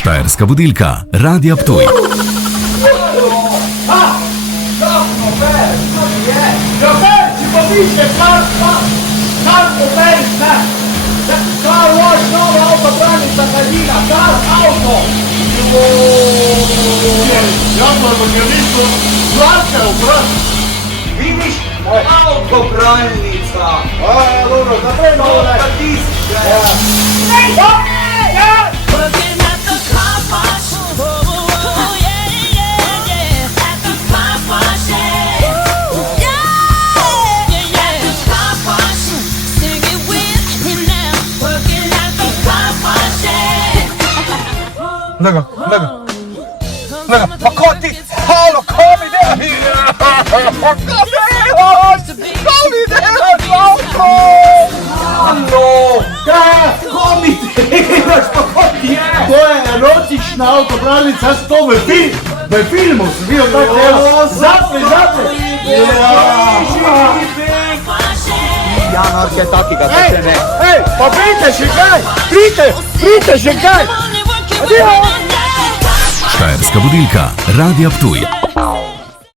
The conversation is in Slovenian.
Štajerska budilka, Radia Ptuj. Vidiš, avtobralnica. Dobro, naprej malo ne. Working at the car wash. Oh, yeah, yeah, yeah. At the car wash, yeah. Yeah, yeah, at the car wash. Sing it with him now. Working at the car wash, yeah. Lega, pa ko ti, halo, ko mi delaš? Ko mi delaš, avto? Ko mi delaš, pa ko ti je? To je erotična avtobralnica, jaz to v filmu sem videl tako delo. Zapri! Janar je takega, da se ne. Ej, pa pridite še kaj! Pridite še kaj! Only working with him now. Štajerska budilka, Radia Ptuj.